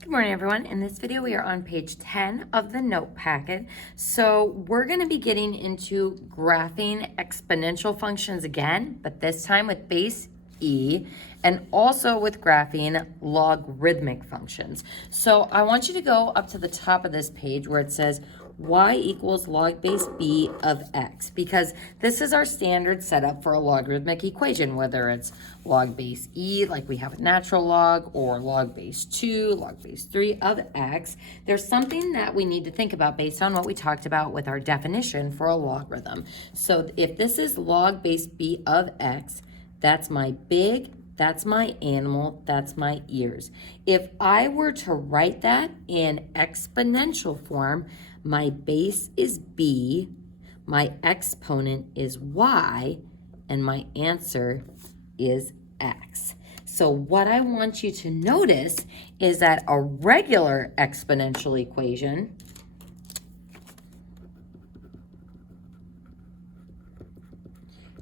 Good morning, everyone. In this video, we are on page 10 of the note packet. So we're going to be getting into graphing exponential functions again, but this time with base E, and also with graphing logarithmic functions. So I want you to go up to the top of this page where it says y equals log base b of x, because this is our standard setup for a logarithmic equation, whether it's log base e like we have a natural log, or log base 2, log base 3 of x. There's something that we need to think about based on what we talked about with our definition for a logarithm. So if this is log base b of x, that's my big, that's my animal, that's my ears. If I were to write that in exponential form, my base is b, my exponent is y, and my answer is x. So what I want you to notice is that a regular exponential equation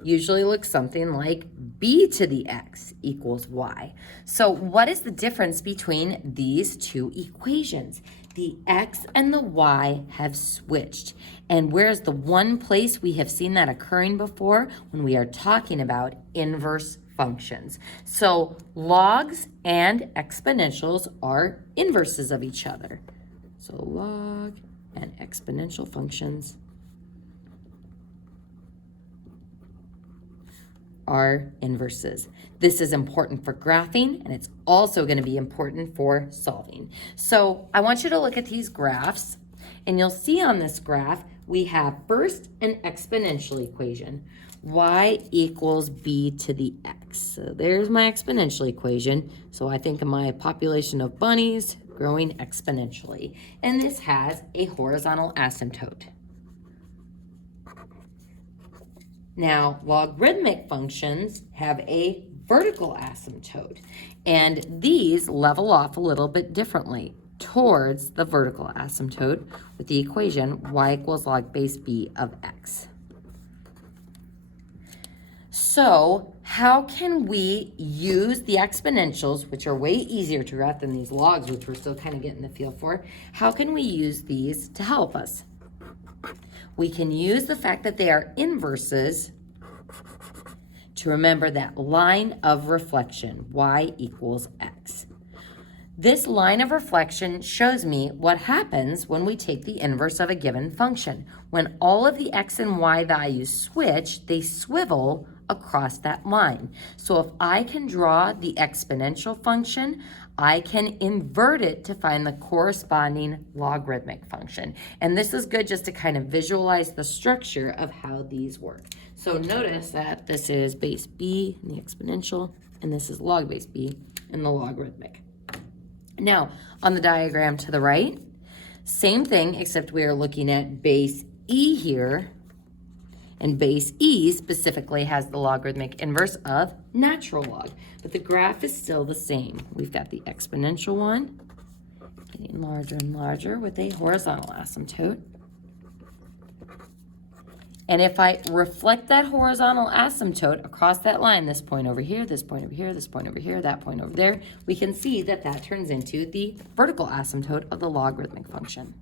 usually looks something like b to the x equals y. So what is the difference between these two equations? The x and the y have switched. And where's the one place we have seen that occurring before? When we are talking about inverse functions. So logs and exponentials are inverses of each other. So log and exponential functions are inverses. This is important for graphing, and it's also going to be important for solving. So I want you to look at these graphs, and you'll see on this graph we have first an exponential equation, y equals b to the x. So there's my exponential equation. So I think of my population of bunnies growing exponentially, and this has a horizontal asymptote. Now, logarithmic functions have a vertical asymptote, and these level off a little bit differently towards the vertical asymptote with the equation y equals log base b of x. So how can we use the exponentials, which are way easier to graph than these logs, which we're still kind of getting the feel for? How can we use these to help us? We can use the fact that they are inverses to remember that line of reflection, y equals x. This line of reflection shows me what happens when we take the inverse of a given function. When all of the x and y values switch, they swivel across that line. So if I can draw the exponential function, I can invert it to find the corresponding logarithmic function. And this is good just to kind of visualize the structure of how these work. So notice that this is base b in the exponential, and this is log base b in the logarithmic. Now, on the diagram to the right, same thing, except we are looking at base e here, and base e specifically has the logarithmic inverse of natural log, but the graph is still the same. We've got the exponential one getting larger and larger with a horizontal asymptote. And if I reflect that horizontal asymptote across that line, this point over here, this point over here, this point over here, that point over there, we can see that that turns into the vertical asymptote of the logarithmic function.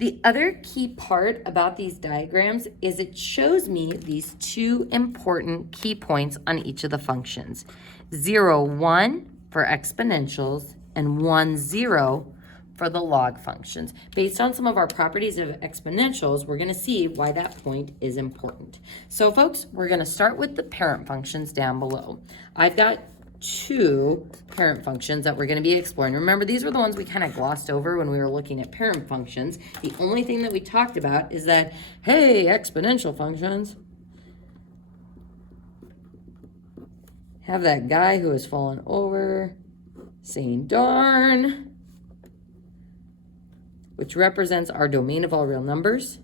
The other key part about these diagrams is it shows me these two important key points on each of the functions. 0, 1 for exponentials and 1, 0 for the log functions. Based on some of our properties of exponentials, we're going to see why that point is important. So folks, we're going to start with the parent functions down below. I've got two parent functions that we're going to be exploring. Remember, these were the ones we kind of glossed over when we were looking at parent functions. The only thing that we talked about is that, hey, exponential functions have that guy who has fallen over saying darn, which represents our domain of all real numbers,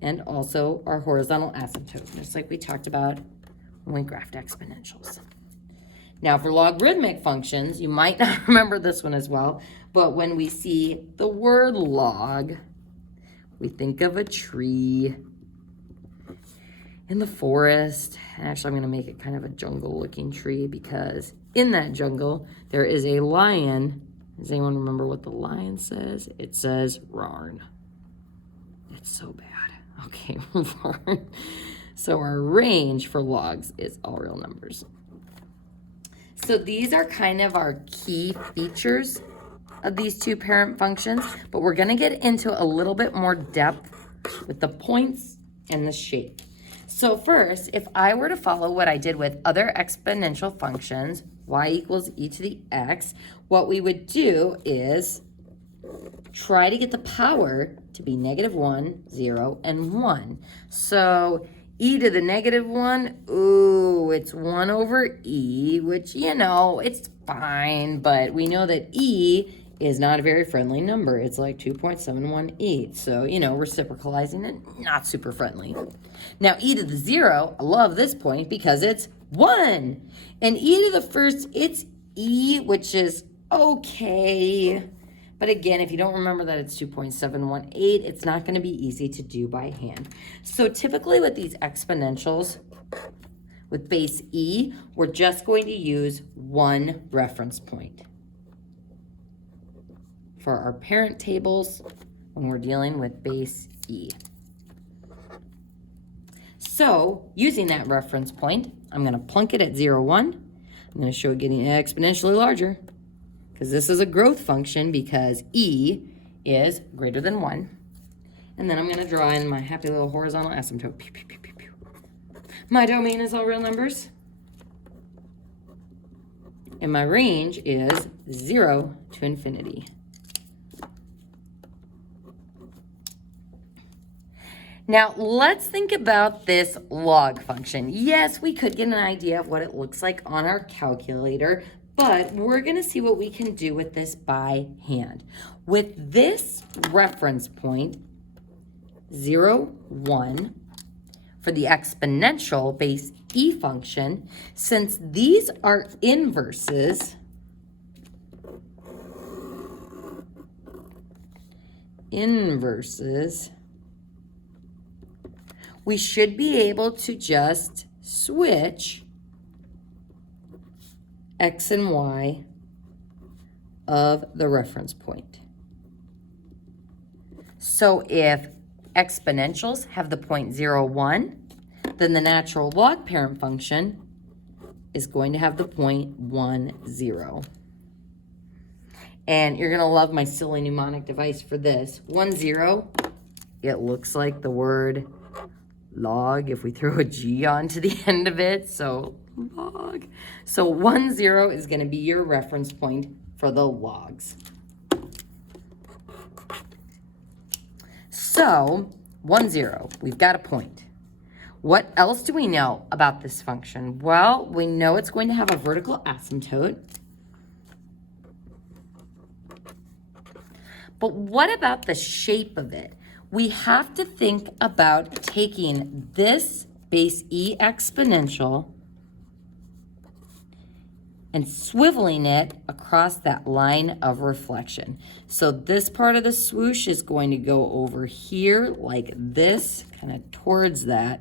and also our horizontal asymptote, just like we talked about when we graphed exponentials. Now for logarithmic functions, you might not remember this one as well, but when we see the word log, we think of a tree. in the forest. And actually, I'm going to make it kind of a jungle-looking tree because in that jungle, there is a lion. Does anyone remember what the lion says? It says, "Rarn." It's so bad. Okay, Rarn. So our range for logs is all real numbers. So these are kind of our key features of these two parent functions, but we're going to get into a little bit more depth with the points and the shape. So first, if I were to follow what I did with other exponential functions, y equals e to the x, what we would do is try to get the power to be -1, 0, and 1. So e to the -1, ooh, it's 1 over e, which, you know, it's fine, but we know that e is not a very friendly number. It's like 2.718. So, you know, reciprocalizing it, not super friendly. Now, e to the 0, I love this point because it's 1. And e to the first, it's e, which is okay. But again, if you don't remember that it's 2.718, it's not going to be easy to do by hand. So typically with these exponentials, with base e, we're just going to use one reference point for our parent tables when we're dealing with base e. So using that reference point, I'm going to plunk it at 0, 1. I'm going to show it getting exponentially larger because this is a growth function because e is greater than 1. And then I'm going to draw in my happy little horizontal asymptote. Pew, pew, pew, pew, pew. My domain is all real numbers. And my range is 0 to infinity. Now, let's think about this log function. Yes, we could get an idea of what it looks like on our calculator, but we're going to see what we can do with this by hand. With this reference point, 0, 1, for the exponential base e function, since these are inverses, we should be able to just switch x and y of the reference point. So if exponentials have the point 0, 1, then the natural log parent function is going to have the point 1, 0. And you're going to love my silly mnemonic device for this. 1, 0, it looks like the word log if we throw a G onto the end of it, so log. So 1, 0 is going to be your reference point for the logs. So 1, 0, we've got a point. What else do we know about this function? Well, we know it's going to have a vertical asymptote. But what about the shape of it? We have to think about taking this base e exponential and swiveling it across that line of reflection. So this part of the swoosh is going to go over here like this, kind of towards that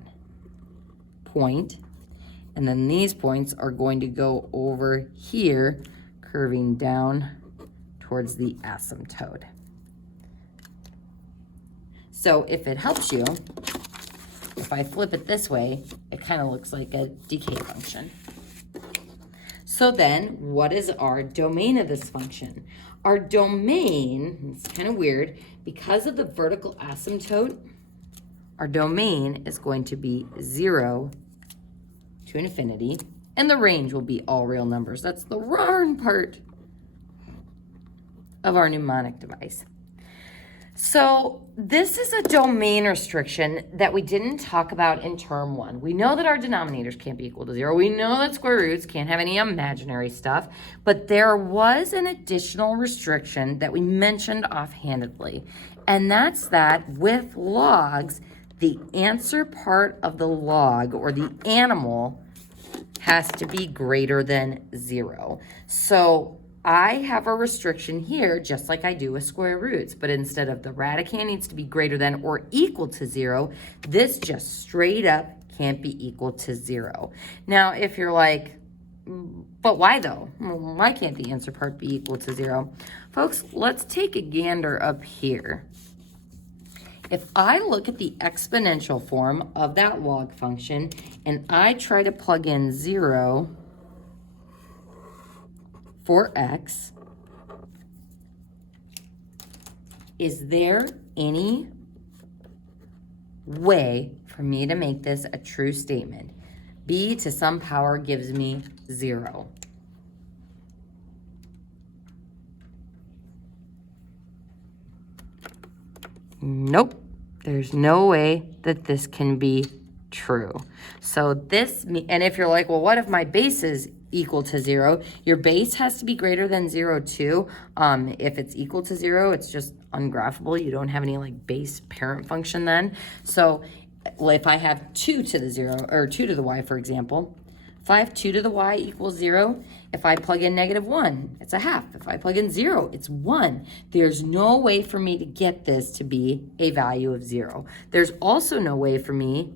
point. And then these points are going to go over here, curving down towards the asymptote. So if it helps you, if I flip it this way, it kind of looks like a decay function. So then, what is our domain of this function? Our domain, it's kind of weird, because of the vertical asymptote, our domain is going to be 0 to infinity, and the range will be all real numbers. That's the Rarn part of our mnemonic device. So this is a domain restriction that we didn't talk about in term 1. We know that our denominators can't be equal to 0. We know that square roots can't have any imaginary stuff, but there was an additional restriction that we mentioned offhandedly, and that's that with logs, the answer part of the log or the animal has to be greater than 0. So I have a restriction here, just like I do with square roots, but instead of the radicand needs to be greater than or equal to 0, this just straight up can't be equal to 0. Now, if you're like, but why though? Why can't the answer part be equal to 0? Folks, let's take a gander up here. If I look at the exponential form of that log function and I try to plug in 0 for x, is there any way for me to make this a true statement? B to some power gives me 0. Nope, there's no way that this can be true. So this, and if you're like, well, what if my base is equal to 0? Your base has to be greater than 0 too. If it's equal to 0, it's just ungraphable. You don't have any like base parent function then. So if I have 2 to the 0, or 2 to the y, for example, if I have 2 to the y equals 0, if I plug in -1, it's a half. If I plug in 0, it's 1. There's no way for me to get this to be a value of 0. There's also no way for me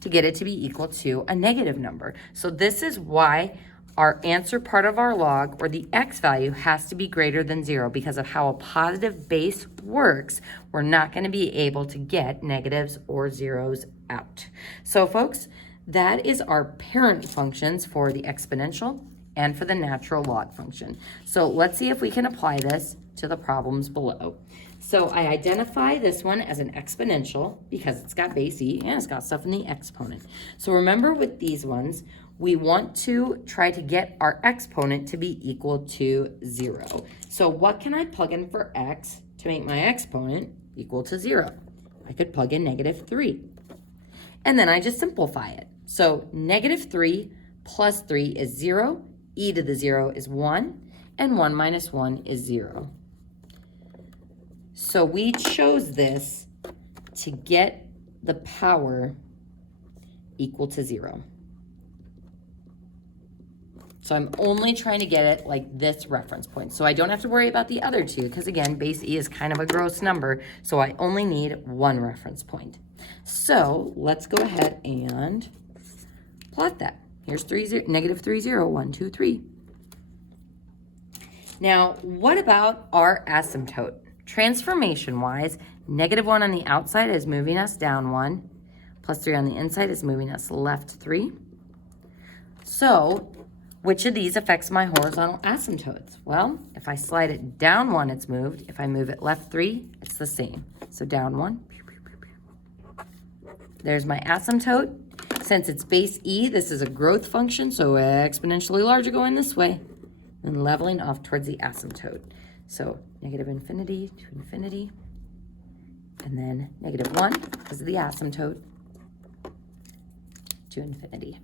to get it to be equal to a negative number. So this is why our answer part of our log, or the x value, has to be greater than 0. Because of how a positive base works, we're not going to be able to get negatives or zeros out. So folks, that is our parent functions for the exponential and for the natural log function. So let's see if we can apply this to the problems below. So I identify this one as an exponential because it's got base e and it's got stuff in the exponent. So remember with these ones, we want to try to get our exponent to be equal to 0. So what can I plug in for x to make my exponent equal to 0? I could plug in -3. And then I just simplify it. So -3 plus 3 is 0, e to the 0 is 1, and 1 minus 1 is 0. So we chose this to get the power equal to 0. So I'm only trying to get it like this reference point. So I don't have to worry about the other two because again, base e is kind of a gross number. So I only need one reference point. So let's go ahead and plot that. Here's -3, 0, 1, 2, 3. Now, what about our asymptote? Transformation-wise, -1 on the outside is moving us down 1, plus 3 on the inside is moving us left 3. So, which of these affects my horizontal asymptotes? Well, if I slide it down 1, it's moved. If I move it left 3, it's the same. So down 1. There's my asymptote. Since it's base e, this is a growth function, so exponentially larger going this way and leveling off towards the asymptote. So -infinity to infinity, and then -1 because of the asymptote to infinity.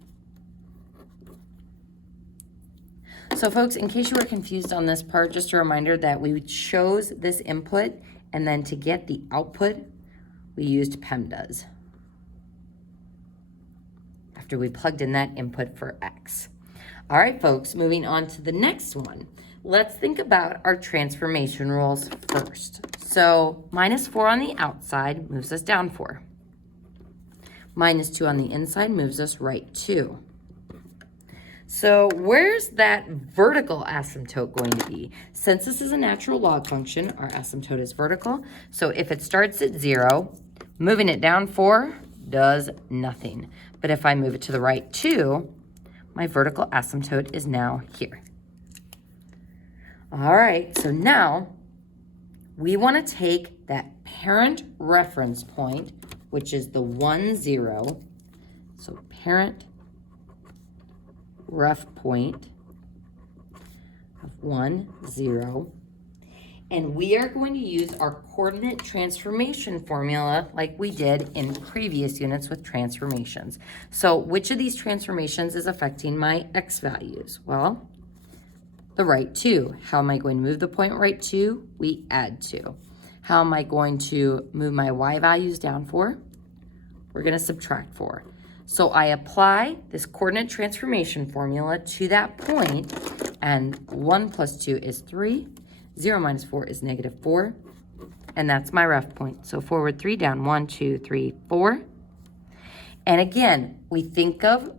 So folks, in case you were confused on this part, just a reminder that we chose this input, and then to get the output, we used PEMDAS after we plugged in that input for x. All right, folks, moving on to the next one. Let's think about our transformation rules first. So -4 on the outside moves us down 4. -2 on the inside moves us right 2. So where's that vertical asymptote going to be? Since this is a natural log function, our asymptote is vertical. So if it starts at 0, moving it down 4 does nothing. But if I move it to the right 2, my vertical asymptote is now here. All right, so now we want to take that parent reference point, which is the 1, 0. So parent ref point of 1, 0. And we are going to use our coordinate transformation formula like we did in previous units with transformations. So which of these transformations is affecting my x values? Well, the right 2. How am I going to move the point right 2? We add 2. How am I going to move my y values down 4? We're going to subtract 4. So I apply this coordinate transformation formula to that point, and 1 plus 2 is 3. 0 minus 4 is -4, and that's my ref point. So forward 3, down 1, 2, 3, 4. And again, we think of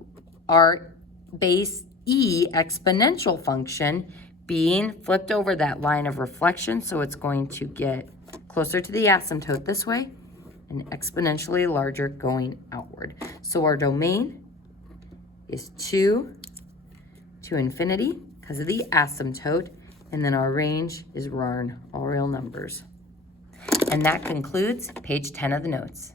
our base E exponential function being flipped over that line of reflection, so it's going to get closer to the asymptote this way and exponentially larger going outward. So our domain is 2 to infinity because of the asymptote, and then our range is RARN, all real numbers. And that concludes page 10 of the notes.